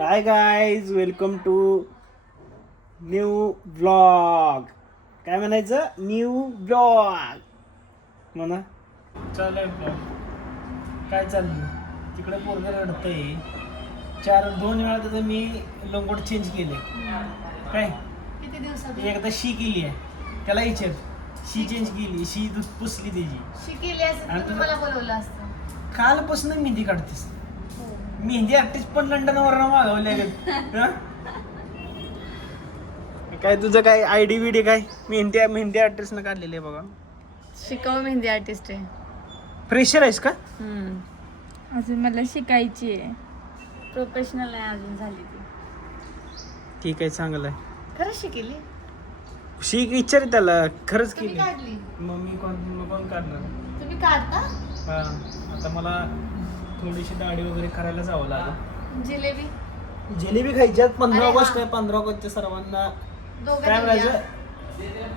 High guys, welcome to new blog. काय म्हणायचं? New blog म्हणा. चालय ब्लॉग. काय चाललं? तिकडे पोरगं रडतंय. 2 वेळा त्याचं मी लंगोट चेंज केले. काय किती दिवसात एकदा शी केली आहे. त्याला विचार, शी चेंज केली, शी दूध पुसली त्याची. शिकेली असं आणि तुम्ही मला बोलवलं असतं. कालपासून मेहंदी काढतेस. मेहंदी आर्टिस्ट पण लंडनवरनं मागवले. काय तुझं काय आयडी विडी काय मेहंदी आर्टिस्ट न काढलेली आहे बघा. शिकाऊ मेहंदी आर्टिस्ट आहे. फ्रेशर आहेस का? अजून मला शिकायची आहे. प्रोफेशनल आहे अजून झाली ती. ठीक आहे, चांगलं आहे. खरंच शिकेली? शिक, विचार त्याला. खरंच तुम्ही केली काढली? मग मी कोण काढणार? तुम्ही काढता? हा, आता मला थोडीशी दाढी वगैरे करायला जावं लागेल. जिलेबी खायची आज 15 ऑगस्ट आहे. 15 ऑगस्टच्या सर्वांना काय म्हणायचं?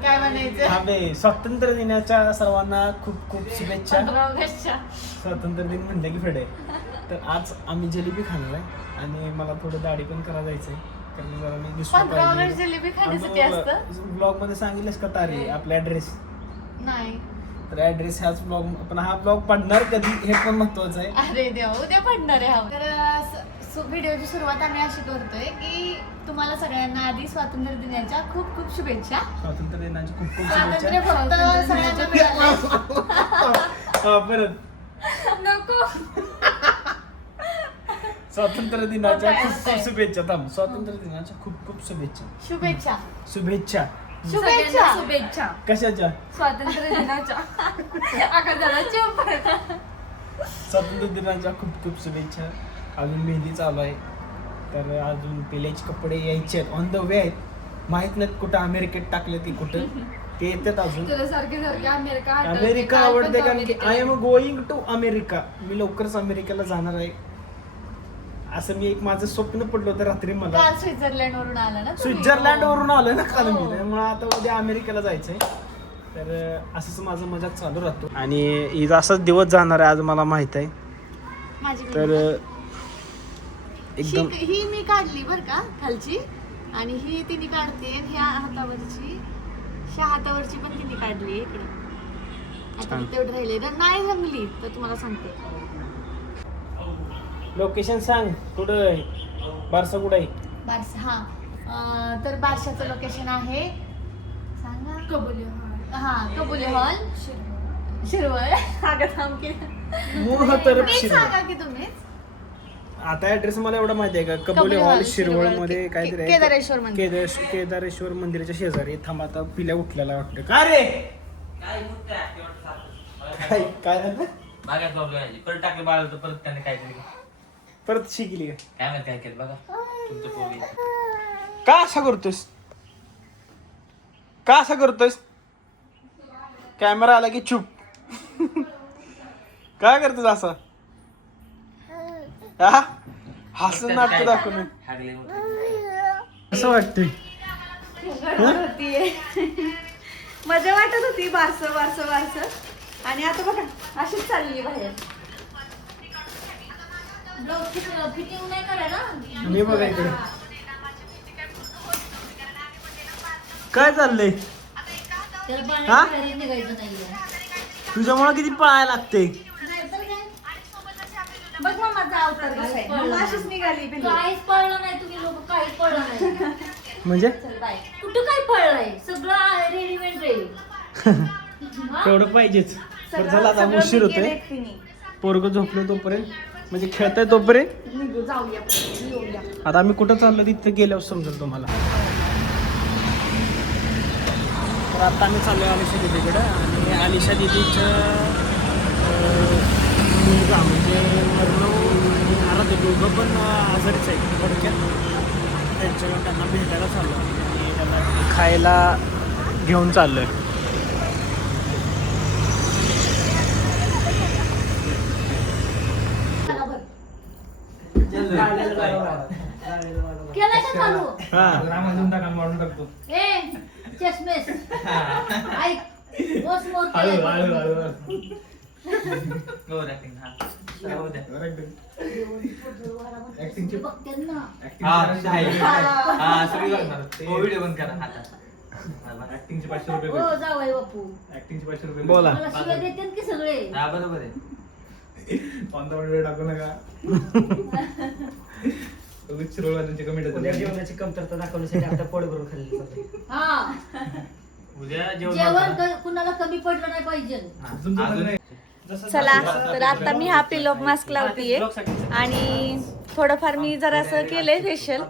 काय म्हणायचं? अबे, स्वातंत्र्य दिनाच्या सर्वांना खूप खूप शुभेच्छा. 15 ऑगस्टच्या स्वातंत्र्य दिन म्हणलं की फेडे. तर आज आम्ही जिलेबी खाणार आहे आणि मला थोडं दाढी पण करा जायचंय. कारण जरा मी दिसलो 15 ऑगस्ट जिलेबी खाण्यासाठी असतं. ब्लॉग मध्ये सांगितलंस का तारी आपला ऍड्रेस? नाही. तर ऍड्रेस ह्याच ब्लॉग, पण हा ब्लॉग पडणार कधी हे पण महत्वाचं आहे. अरे देवा, उद्या पडणार आहे हा. तर व्हिडिओची सुरुवात आम्ही अशी करतोय की तुम्हाला सगळ्यांना आधी स्वातंत्र्य दिनाच्या खूप खूप शुभेच्छा. स्वातंत्र्य दिनाची खूप खूप स्वातंत्र्य शुभेच्छा. फक्त सगळ्यांना मिळालंय. परत नको. स्वातंत्र्य दिनाच्या खूप खूप शुभेच्छा. थांब, स्वातंत्र्य दिनाच्या खूप खूप शुभेच्छा. शुभेच्छा शुभेच्छा शुभेच्छा शुभेच्छा कशाच्या? स्वातंत्र्य दिनाच्या. अगं जरा चुप. स्वातंत्र्य दिनाच्या खूप खूप शुभेच्छा. अजून मेहंदी चालू आहे, तर अजून पेल्याचे कपडे यायचे आहेत, ऑन द वे आहेत. माहित नाहीत कुठं अमेरिकेत टाकले ते कुठं, ते येतात अजून. तुला सारखे अमेरिका आवडते कारण की I am going to America. मी लवकरच अमेरिकेला जाणार आहे, असं मी एक माझं स्वप्न पडलं होतं रात्री मला. काल स्वित्झर्लंड वरून आला ना? स्वित्झर्लंड वरून आलं ना काल मी, त्यामुळे आता उद्या अमेरिकेला जायचंय. तर असंच माझं मजाक चालू राहतो आणि असाच दिवस जाणार आहे आज मला माहित आहे. तर एकदम ही मी काढली बर का खालची, आणि ही तिने काढते. ह्या हातावरची, ह्या हातावरची पण तिने काढली इकडे. आता तेवढं राहिले तर नाही जमली तर तुम्हाला सांगते. लोकेशन सांग, कुठं आहे बारसा? कुठं आहे बारसा? हा, तर बारशाचं लोकेशन आहे सांगा. कबुले हॉल. हा, कबुले हॉल, शिरवळ. अगं थांब की, मीच सांगा की तुम्हीच. आता ऍड्रेस मला एवढा माहिती आहे का? कबुले हॉल, शिरवळ मध्ये काहीतरी आहे. केदारेश्वर मंदिर. केदारेश्वर मंदिराच्या शेजारी. थांब, आता पिल्या उठलेला वाटतं. काय रे? काय झालं? मागे प्रॉब्लेम आहे. परत टाकले बाळ होतं, परत त्याने काय केलं परत शिकली का? काय माहिती काय केलं बघा तुमचं पोरगी. का असा करतोस? का असा करतोस? कॅमेरा आला की चुप. काय करतोस असं? हा, हसून नाटक दाखवून हागले असं वाटतंय. मजा वाटत होती बारस बारस बारस, आणि आता बघा अशीच चालली बाहेर. मी बघा इकडे काय चाललंय. हा, तुझ्यामुळे किती पळायला लागते. बघ ना माझा अवतार कसा आहे. मग अशीच निघाली. काहीच पळलं नाही तुम्ही लोक, काहीच पळलं नाही. म्हणजे कुठं काय पळलंय? सगळं रेडीमेड रे. तेवढं पाहिजेच. तर चला, आता उशीर होतोय. पोरग झोपलो तोपर्यंत, म्हणजे खेळताय तोपर्यंत जाऊया येऊया. आता आम्ही कुठं चाललो तिथं गेल्यावर समजेल तुम्हाला. तर आता आम्ही चाललो आलिशा दिदीकडे, आणि आलिशा दिदीचं मुलगा म्हणजे आराध्य दोघं पण आजारीच आहे थोडक्यात. त्यांच्याकडे त्यांना भेटायला चाललो आणि त्यांना खायला घेऊन चाललो आहे. केलाय का चालू? मारून टाकतो. ए चष्मेस ऐक, बस मोर केलाय. ओव्हर ऍक्टिंग हा जाऊ द्या. ऍक्टिंगची बघते ना. हा तिथं आहे. हा सगळी बघणार. हो, व्हिडिओ बंद करा हातात. ऍक्टिंगचे 500 रुपये हो जावई बापू ऍक्टिंगचे 500 रुपये बोला. मला शिव्या देते की सगळे. हा बरोबर आहे. ऑन द वेळ टाकू नका. त्यांची कमेंट जेवणाची कमतरता दाखवण्यासाठी आता पोट भरून खाल्ली जाते. हा उद्या जेवण कुणाला कमी पडलं नाही पाहिजे. चला तर आता मी हा पिलो मास्क लावतीये आणि थोडंफार मी जरासं केलंय फेशियल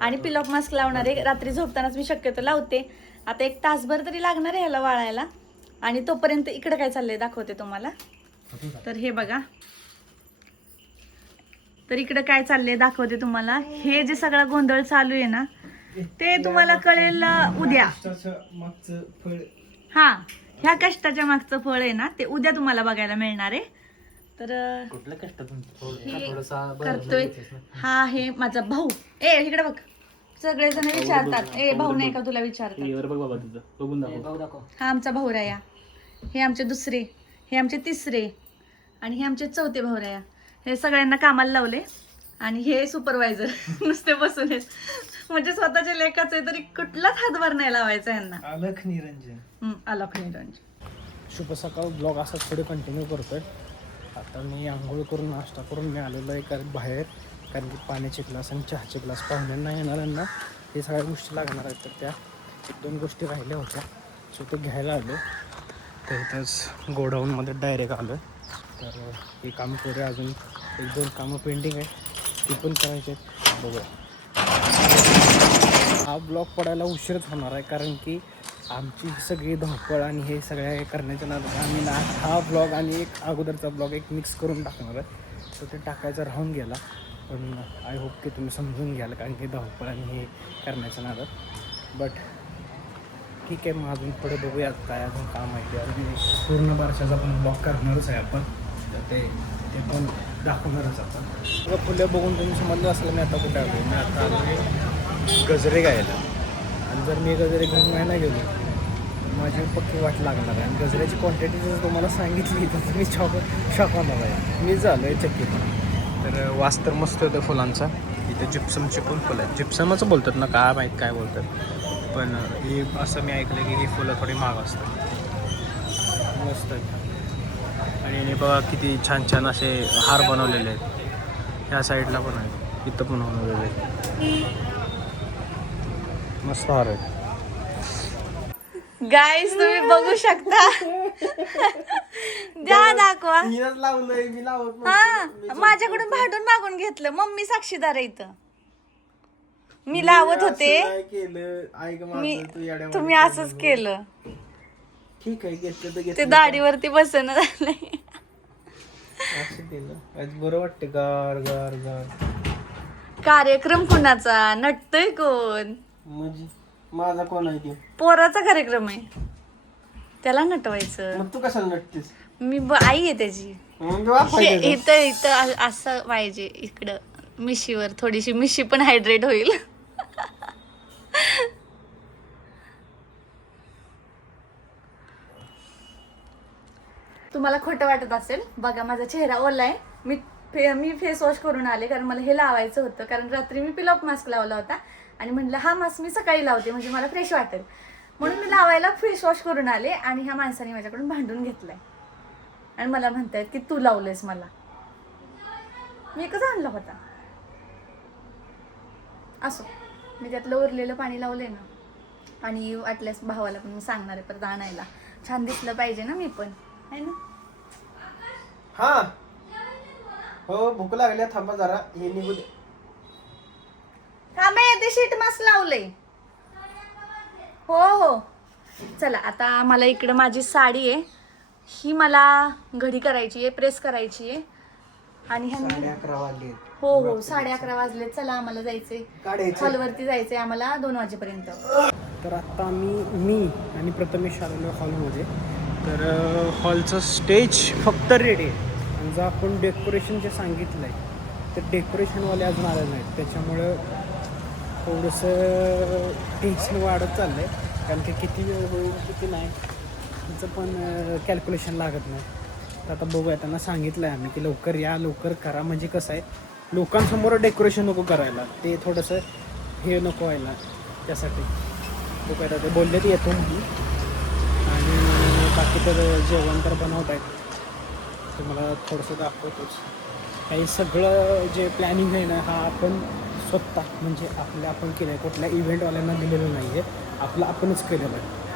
आणि पिलो मास्क लावणार आहे. रात्री झोपतानाच मी शक्यतो लावते. आता 1 तासभर तरी लागणार आहे ह्याला वाळायला आणि तोपर्यंत इकडे काय चाललंय दाखवते तुम्हाला. तर हे बघा, तर इकडे काय चाललंय दाखवते तुम्हाला. हे जे सगळा गोंधळ चालू आहे ना ते तुम्हाला कळेल उद्या. मागचं फळ हा, ह्या कष्टाच्या मागचं फळ आहे ना ते उद्या तुम्हाला बघायला मिळणार आहे. तर कुठलं कष्ट मी करतोय. हा आहे माझा भाऊ. इकडे बघ, सगळेजण विचारतात भाऊ नाही का तुला विचारतात. बघ बाबा तुझं बघून दाखव. हा आमचा भाऊराया, हे आमचे दुसरे, हे आमचे तिसरे आणि हे आमचे चौथे भाऊराया. हे सगळ्यांना कामाला लावले आणि हे सुपरवायझर नुसते बसून आहेत. म्हणजे स्वतःच्या लेखाचे तरी कुठलाच हातभार नाही लावायचा यांना. अलख निरंजन. अलख निरंजन. शुभ सकाळ ब्लॉग असा पुढे कंटिन्यू करतोय. आता मी आंघोळ करून नाश्ता करून मी आलेलो आहे बाहेर, कारण की पाण्याचे ग्लास आणि चहाचे ग्लास पाहुण्यांना येणाऱ्यांना हे सगळ्या गोष्टी लागणार आहेत. तर त्या 1-2 गोष्टी राहिल्या होत्या, सो ते घ्यायला आलो. तर इथंच गोडाऊनमध्ये डायरेक्ट आलो. तर हे काम करूया. अजून 1-2 कामं पेंडिंग आहे, ती पण करायची आहेत. बघूया. हा ब्लॉग पडायला उशीरच होणार आहे, कारण की आमची सगळी धावपळ आणि हे सगळ्या करण्याच्या नादात आम्ही हा ब्लॉग आणि एक अगोदरचा ब्लॉग एक मिक्स करून टाकणार आहे. तर ते टाकायचं राहून गेला, पण आय होप की तुम्ही समजून घ्याल, कारण की धावपळ आणि हे करण्याच्या नादात. बट ठीक आहे, मग अजून पुढे बघूया काय अजून काम आहे ते. अजून पूर्ण बारशाचा पण ब्लॉग करणारच आहे आपण, तर ते पण दाखवणारच आपण. बघा, फुलं बघून तुम्ही समजलं असेल मी आता कुठे आलो. मी आता आलो गजरे गायला, आणि जर मी गजरे घेऊन गायला गेलो तर माझी पक्की वाट लागणार आहे. आणि गजऱ्याची क्वांटिटी जर तुम्हाला सांगितली तर तुम्ही शॉक होणार आहे. मी झालो आहे चक्कीत. तर वास तर मस्त होतं फुलांचा. इथे जिप्समचे पण फुलं आहेत. जिप्समच बोलतात ना, काय माहीत काय बोलतात, पण हे असं मी ऐकलं की ही फुलं थोडी महाग असतात. मस्त आहे. आणि याने बघा किती छान छान असे हार बनवलेले आहेत. ह्या साईडला पण आहे, इथं पण बनवलेले आहेत. मस्त हार आहे. गाईस तुम्ही बघू शकता. द्या दाखवा. लावलंय मी लावत हा, माझ्याकडून भांडून मागून घेतलं. मम्मी साक्षीदार आहे इथं. मी लावत होते, तुम्ही असंच केलं. ठीक आहे, घेतलं तर ते घेतलं. दाढीवरती बसणं झालंय. असं केलं आज बरं वाटतं. गार गार गार. कार्यक्रम कुणाचा? नटतोय कोण? म्हणजे माझा कोण आहे ते? पोराचा कार्यक्रम आहे, त्याला नटवायचं. मग तू कशाला नटतेस? मी आई आहे त्याची. म्हणजे बाप आहे त्याचा. इथं इथं असं पाहिजे. इकडं मिशीवर थोडीशी मिशी पण हायड्रेट होईल. तुम्हाला खोटं वाटत असेल, बघा माझा चेहरा ओला आहे. मी फेस वॉश करून आले, कारण मला हे लावायचं होतं. कारण रात्री मी पिलअप मास्क लावला होता आणि म्हटलं हा मास्क मी सकाळी लावते म्हणजे मला फ्रेश वाटेल, म्हणून मी लावायला फेस वॉश करून आले. आणि ह्या माणसाने माझ्याकडून भांडून घेतलंय आणि मला म्हणतायत की तू लावलंयस. मला मी एकच आणला होता. असो, मी त्यातलं उरलेलं पाणी लावलंय ना, आणि वाटल्यास भावाला पण मी सांगणार आहे परत आणायला. छान दिसलं पाहिजे ना मी पण, आहे ना. हा हो, भूक लागल्या, थांबा जरा, हे निघू दे. थांबा, येते. शीट मास्क लावलंय. हो हो, चला आता मला इकडे माझी साडी आहे, ही मला घडी करायची आहे, प्रेस करायची आहे. आणि 11:30 वाजले. हो हो, 11:30 वाजले. चला आम्हाला जायचंय, हॉलवरती जायचंय आम्हाला 2 वाजेपर्यंत. तर आता मी आणि प्रथमेश आलेलो हॉलमध्ये. तर हॉलचं स्टेज फक्त रेडी आहे, आणि जर आपण डेकोरेशन जे सांगितलं आहे तर डेकोरेशनवाले अजून आले नाहीत. त्याच्यामुळं थोडंसं टेन्शन वाढत चाललं आहे, कारण की किती वेळ होईल किती नाही त्याचं पण कॅल्क्युलेशन लागत नाही. तर आता बघूया, त्यांना सांगितलं आहे आम्ही की लवकर या, लवकर करा. म्हणजे कसं आहे, लोकांसमोर डेकोरेशन नको करायला, ते थोडंसं हे नको व्हायला, त्यासाठी बघूया. आता ते बोलले ते येतो म्हणून. आणि बाकी तर जेवण तर बनवत आहेत, ते मला थोडंसं दाखवतोच. काही सगळं जे प्लॅनिंग आहे ना, हा आपण स्वतः म्हणजे आपण केलं आहे, कुठल्या इव्हेंटवाल्यांना दिलेलं नाही आहे, आपलं आपणच केलेलं आहे.